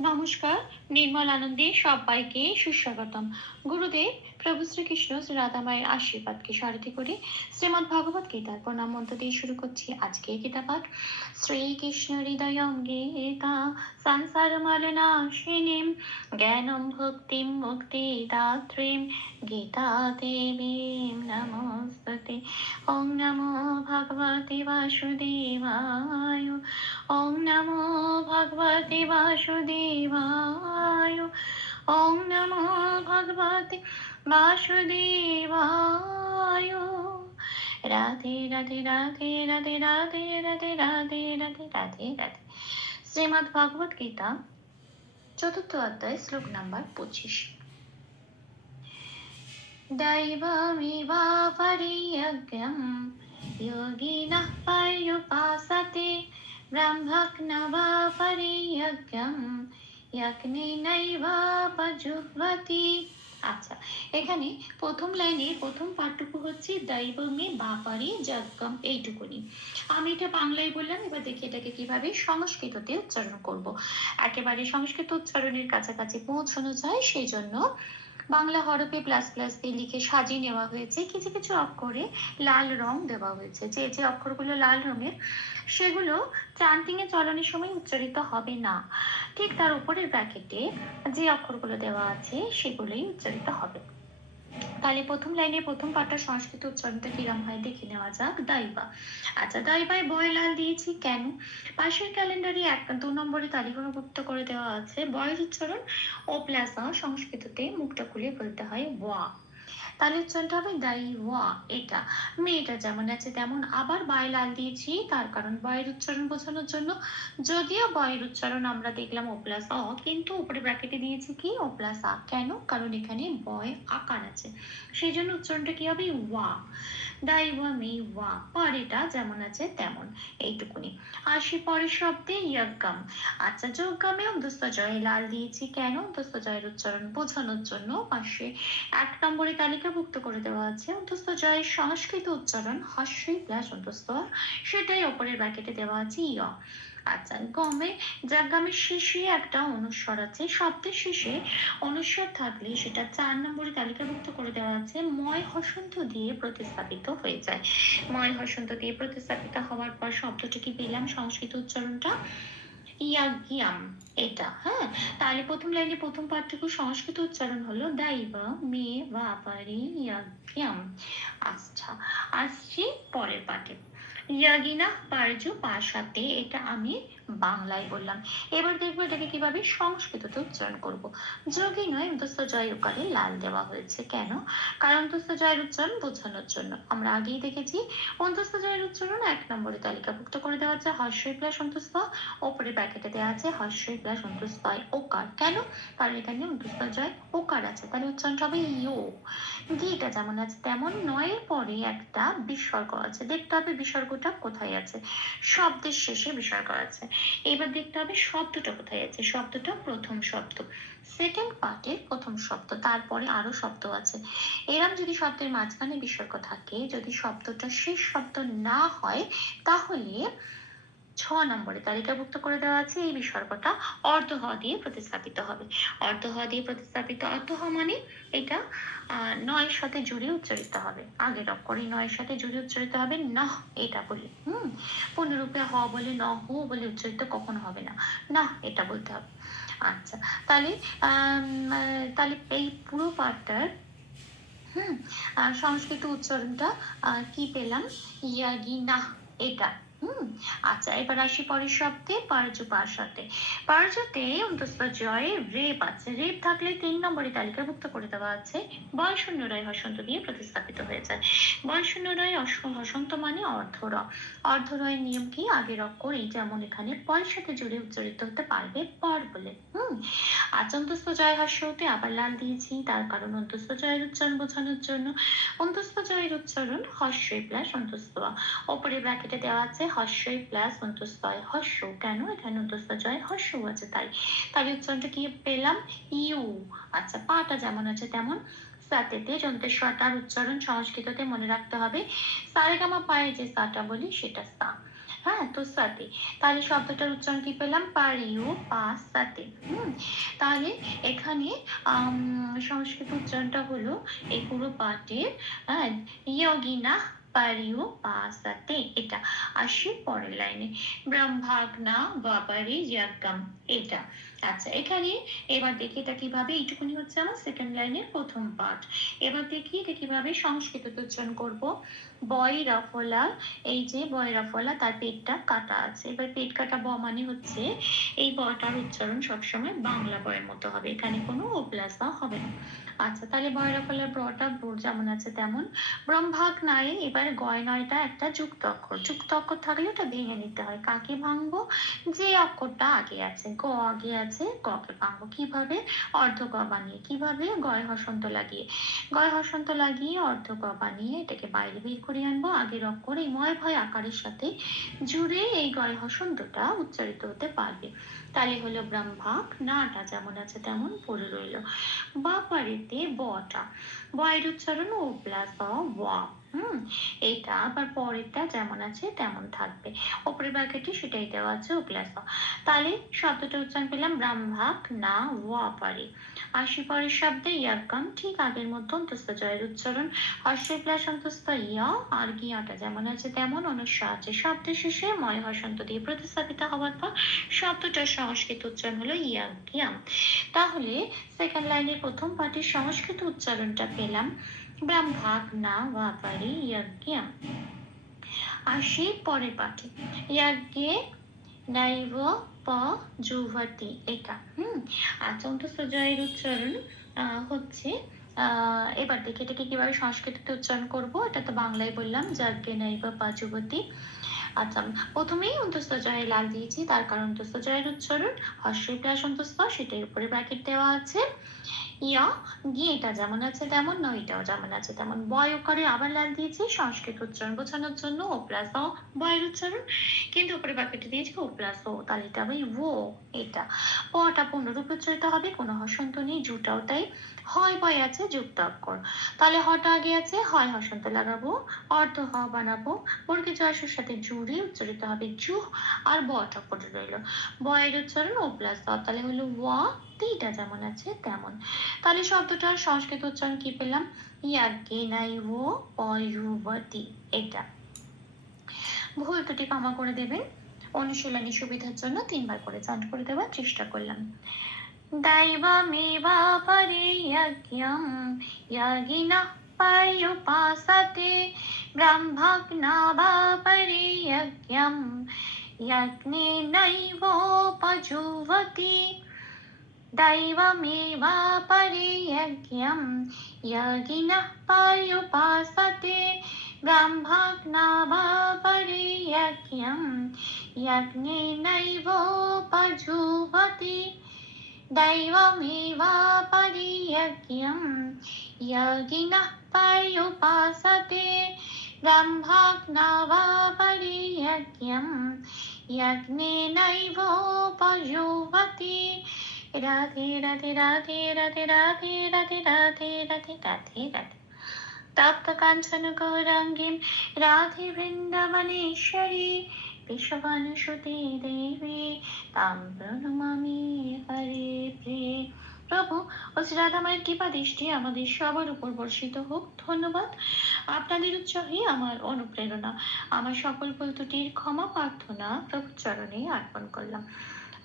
নমস্কার নির্মল আনন্দে সবাইকে সুস্বাগতম। গুরুদেব প্রভু শ্রীকৃষ্ণ শ্রী রাধা মায়ের আশীর্বাদকে সারথি করে শ্রীমদ ভগবত গীতার প্রণাম মন্ত্র দিয়ে শুরু করছি আজকে গীতা পাঠ। শ্রীকৃষ্ণ হৃদয়ম গীতা সংসার মালনাশিনীম জ্ঞানম ভক্তিম মুক্তি দাত্রীম গীতা দেবীম নমস্তে ওং নমো ভগবতে বাসুদেবায় ওং নমো ভগবতে বাসুদেবায় ওং নমো ভগবতে বাসুদেবায় রাধে রাধে রাধে রাধে রাধে রাধে রাধে রাধে রাধে রাধে শ্রীমদ্ ভগবত গীতা চতুর্থ অধ্যায় শ্লোক নাম্বার পঁচিশ दैवमिवापरियज्ञं योगिनः पर्युपासते ব্রহ্মগ্নবাপরিয়জ্ঞম যজ্ঞেনৈবাপজুহ্বতি আচ্ছা এখানে প্রথম লাইনে প্রথম পাঠটুকু হচ্ছে, দৈবমে বাপারে যজ্ঞম এইটুকুনি। আমি এটা বাংলায় বললাম, এবার দেখি এটাকে কীভাবে সংস্কৃততে উচ্চারণ করব। একেবারে সংস্কৃত উচ্চারণের কাছাকাছি পৌঁছানো যায় সেই জন্য বাংলা হরফে প্লাস প্লাস দিয়ে লিখে সাজিয়ে নেওয়া হয়েছে। কিছু কিছু অক্ষরে লাল রং দেওয়া হয়েছে। যে যে অক্ষরগুলো লাল রঙের, সেগুলো চান্টিং এ চলনের সময় উচ্চারিত হবে না। ঠিক তার উপরের ব্র্যাকেটে যে অক্ষরগুলো দেওয়া আছে সেগুলোই উচ্চারিত হবে। তাহলে প্রথম লাইনে প্রথম পাঠটা সংস্কৃত উচ্চারণটা কিরম হয় দেখে নেওয়া যাক। দাইবা। আচ্ছা দাইবায় বয় লাল দিয়েছি কেন? পাশের ক্যালেন্ডারে এক, দু নম্বরে তালিকাভুক্ত করে দেওয়া আছে। বয়ের উচ্চারণ ও প্লাস সংস্কৃততে মুখটা খুলে বলতে হয় ওয়া। তাহলে উচ্চারণটা হবে দাই ওয়া এটা। মেয়েটা যেমন আছে তেমন আবার লাল দিয়েছি, তার কারণ বয়ের উচ্চারণ বোঝানোর জন্য। যদিও বয়ের উচ্চারণ আমরা দেখলাম ও প্লাস অ, কিন্তু উপরে ব্র্যাকেটে দিয়েছি কি? ও প্লাস আ। কেন? কারণ এখানে বয় আকার আছে। সেই জন্য উচ্চারণটা কি হবে? ওয়া। দাই ওয়া মি ওয়া। পরেটা যেমন আছে তেমন। এইটুকুনি। আসি পরের শব্দে যজ্ঞম আচ্ছা যজ্ঞামে অন্তস্থ জয় লাল দিয়েছি। কেন? অন্তস্থ জয়ের উচ্চারণ বোঝানোর জন্য পাশে এক নম্বরে তালিকাভুক্ত করে দেওয়া আছে। অন্তস্থ জয়ের সংস্কৃত উচ্চারণ, হস্যই প্লাস অন্তস্থ সেটাই ওপরের ব্র্যাকেটে দেওয়া আছে ইয় আচ্ছা গমে জাগামের শেষে একটা অনুস্বর আছে। শব্দের শেষে অনুস্বর থাকলে সেটা চার নম্বরে তালিকাভুক্ত করে দেওয়া আছে। ময় হসন্ত দিয়ে প্রতিস্থাপিত হয়ে যায়। ময় হসন্ত দিয়ে প্রতিস্থাপিত হওয়ার পর শব্দটা কি পেলাম সংস্কৃত উচ্চারণটা। ইয়াজ্ঞাম এটা হ্যাঁ? তাহলে প্রথম লাইনে প্রথম পাঠটুকু সংস্কৃত উচ্চারণ হলো দাইবা মে, বা পারি ইয়াগিয়াম আচ্ছা আসছি পরের পাঠে ইয়াগিনা পারজু পাশাতে, এটা আমি বাংলায় বললাম। এবার দেখব এটাকে কীভাবে সংস্কৃততে উচ্চারণ করব। যোগী নয় অন্তস্থ জয় উকারে লাল দেওয়া হয়েছে। কেন? কারণ অন্তস্থ জয়ের উচ্চারণ বোঝানোর জন্য। আমরা আগেই দেখেছি অন্তস্থ জয়ের উচ্চারণ এক নম্বরে তালিকাভুক্ত করে দেওয়া আছে। হর্ষই প্লাস অন্তস্থ ওপরে প্যাকেটে দেওয়া আছে। হর্ষই প্লাস অন্তস্থয় ওকার। কেন? কারণ এখানে অন্তস্থ জয় ওকার আছে। তাহলে উচ্চারণটা হবে ইও গিটা যেমন আছে, তেমন নয়ের পরে একটা বিসর্গ আছে। দেখতে হবে বিসর্গটা কোথায় আছে? শব্দের শেষে বিসর্গ আছে। এবার দেখতে হবে শব্দটা কোথায় আছে? শব্দটা প্রথম শব্দ। সেকেন্ড পার্টের প্রথম শব্দ। তারপরে আরও শব্দ আছে। এরম যদি শব্দের মাঝখানে বিসর্গ থাকে, যদি শব্দটা শেষ শব্দ না হয়, তাহলে ছ নম্বরে তালিকাভুক্ত করে দেওয়া আছে এই বিসর্গটা অর্ধ হ দিয়ে প্রতিস্থাপিত হবে। অর্ধ হ দিয়ে প্রতিস্থাপিত অর্ধ হ মানে এটা নয়ের সাথে জুড়ে উচ্চারিত হবে। আগের অক্ষরে নয়ের সাথে জুড়ে উচ্চারিত হবে না এটা বলে হুম? পূর্ণরূপে হ বলে ন হু বলে উচ্চারিত কখনো হবে না। না এটা বলতে হবে। আচ্ছা তাহলে তাহলে এই পুরো পাঠটার, হুম সংস্কৃত উচ্চারণটা কি পেলাম? ইয়াগিনা এটা। আচ্ছা এবার আসি পরের শব্দে, পারজু পাশাতে পারজুতে অন্তস্থ জয়ে রেপ আছে। রেপ থাকলে তিন নম্বরে তালিকাভুক্ত করে দেওয়া আছে। বয় শূন্য রয় হসন্ত দিয়ে প্রতিস্থাপিত হয়ে যায়। বয় শূন্য রয় হসন্ত মানে অর্ধর অর্ধরয়ের নিয়ম কি? আগের অক্ষর এই যেমন এখানে পয়ের সাথে জুড়ে উচ্চারিত হতে পারবে পর বলে। হুম আজ অন্তস্থ জয় হর্ষতে আবার লাল দিয়েছি। তার কারণ অন্তস্থ জয়ের উচ্চারণ বোঝানোর জন্য। অন্তস্থ জয়ের উচ্চারণ হর্ষই প্লাস অন্তস্থ। ওপরে ব্র্যাকেটে দেওয়া আছে হর্ষই প্লাস অন্তস্থয় হর্ষ কেন? এখানে অন্তস্থ জয় হর্ষ আছে, তাই। তাহলে উচ্চারণটা কি পেলাম? ইউ। আচ্ছা পাটা যেমন আছে তেমন। সাতেতে যন্ত্রেশ্বরটার উচ্চারণ সংস্কৃততে মনে রাখতে হবে। সারেগামা পায়ে যে সাটা বলি, সেটা সা। হ্যাঁ তো সাথে তাহলে শব্দটার উচ্চারণ কি পেলাম? পারিউ পাস সাথে হুম। তাহলে এখানে সংস্কৃত উচ্চারণটা হলো এই পুরো পাটের হ্যাঁ ইয়োগিনা পারিউ পাসাতে। এটা আসি পরের লাইনে। ব্রহ্মাগ্না বাবারি ইয়াজ্ঞাম এটা আচ্ছা এখানে এবার দেখি এটা কীভাবে, এইটুকুনি হচ্ছে আমার সেকেন্ড লাইনের প্রথম পার্ট এবার দেখি এটা কীভাবে সংস্কৃত উচ্চারণ করব। বয় রফলা এই যে বয় রফলা তার পেটটা কাটা আছে। এবার পেট কাটা ব মানে হচ্ছে এই বটার উচ্চারণ সবসময় বাংলা বয়ের মতো হবে। এখানে কোনো ওপ্লাস বা হবে না। আচ্ছা তাহলে বয় রফলার ব্রটা ব্র যেমন আছে তেমন। ব্রহ্মাগ নাই এবার গয় নয়টা একটা যুক্ত অক্ষর। যুক্ত অক্ষর থাকলে ওটা ভেঙে নিতে হয়। কাকে ভাঙবো? যে অক্ষরটা আগে আছে। গ আগে আছে গকে ভাঙবো কীভাবে, অর্ধ গ বানিয়ে কীভাবে, গয় হসন্ত লাগিয়ে। গয় হসন্ত লাগিয়ে, অর্ধ গ বানিয়ে এটাকে বাইরে বের করে আনব। আগের অক্ষর এই ময় ভয় আকারের সাথে জুড়ে এই গয় হসন্তটা উচ্চারিত হতে পারবে। তাহলে হলো ব্রহ্মাক, নাটা যেমন আছে তেমন পড়ে রইল। বাপারিতে বটা। বয়ের উচ্চারণ ও প্লাস ওয়া। হুম, এইটা আবার পরেরটা যেমন আছে তেমন থাকবে। ওপরের ব্র্যাকেটে সেটাই দেওয়া আছে প্লাস তাহলে শব্দটা উচ্চারণ পেলাম ব্রাহ্মাক না ওয়া পারি আশি পরের শব্দে ইয়াকাম ঠিক আগের মতো অন্তস্থ জয়ের উচ্চারণ। হর্ষের প্লাস অন্তস্থ ইয়া আর গিয়াটা যেমন আছে তেমন অনুস্ব আছে। শব্দের শেষে ময় হসন্ত দিয়ে প্রতিস্থাপিত হওয়ার পর শব্দটার সংস্কৃত উচ্চারণ হলো ইয়া গিয়াম তাহলে সেকেন্ড লাইনের প্রথম পার্টির সংস্কৃত উচ্চারণটা পেলাম। ব্রহ্মাক না ওয়াপারি ইয়াজ্ঞাম আসি পরের পাঠে, ইয়াজ্ঞে নাইব প যুবতী এটা, হুম? অন্তস্থ জয়ের উচ্চারণ হচ্ছে এবার দেখি এটাকে কীভাবে সংস্কৃতিতে উচ্চারণ করব, এটা তো বাংলায় বললাম, যাজ্ঞে নাইব পা যুবতী আচ্ছা প্রথমেই অন্তস্থ জয়ে লাল দিয়েছি, তার কারণ অন্তস্থ জয়ের উচ্চারণ হর্ষের প্লাস অন্তস্থ সেটার উপরে ব্র্যাকেট দেওয়া আছে। ইয়া গিয়েটা যেমন আছে তেমন নয়টাও যেমন আছে তেমন। বয় করে আবার লাল দিয়েছি, সংস্কৃত উচ্চারণ বোঝানোর জন্য ও প্লাস ও, বয়ের উচ্চারণ। কিন্তু উপরে ব্র্যাকেটে দিয়েছি, ও প্লাস ও, তাহলে এটা হবে ও, এটা। পটা পূর্ণরূপে উচ্চারিত হবে, কোনো হসন্ত নেই, জুটাও তাই। হয় বয় আছে, যুক্ত অক্ষর। তাহলে হটা আগে আছে, হয় হসন্ত লাগাবো, অর্ধ হ বানাবো। বর্গে জয়সের সাথে জুড়ে উচ্চারিত হবে জু, আর বটা পড়ে রইল। বয়ের উচ্চারণ ও প্লাস তাহলে হলো ওয়া তিনটা যেমন আছে তেমন। তাহলে শব্দটার সংস্কৃত উচ্চারণ কি পেলাম? এটা। ভুল দুটি কামা করে দেবেন। অনুশীলনী সুবিধার জন্য তিনবার করে চান্ট করে দেওয়ার চেষ্টা করলাম। दैवमेवा दैवमेवापरे यज्ञं यगिनः पर्युपासते ब्रह्मज्ञावापरे यज्ञं यज्ञेनैवोपजुवति। दैवमेवापरि यज्ञं यगिनः पर्युपासते ब्रह्मज्ञावापरि यज्ञं यज्ञेनैवोप রাধে রাধে রাধে রাধে রাধে রাধে রাধে রাধে রাধে রাধে তপ্ত কাঞ্চন গৌরাঙ্গীম রাধে বৃন্দাবনেশ্বরী বিশ্ববানুসুতি দেবী তাম প্রণমামি হরে প্রে প্রভু ও শ্রীরাধামায়ের কৃপা দৃষ্টি আমাদের সবার উপর বর্ষিত হোক। ধন্যবাদ। আপনাদের উৎসাহে আমার অনুপ্রেরণা। আমার সকল ভুল ক্ষমা প্রার্থনা প্রভু চরণে অর্পণ করলাম।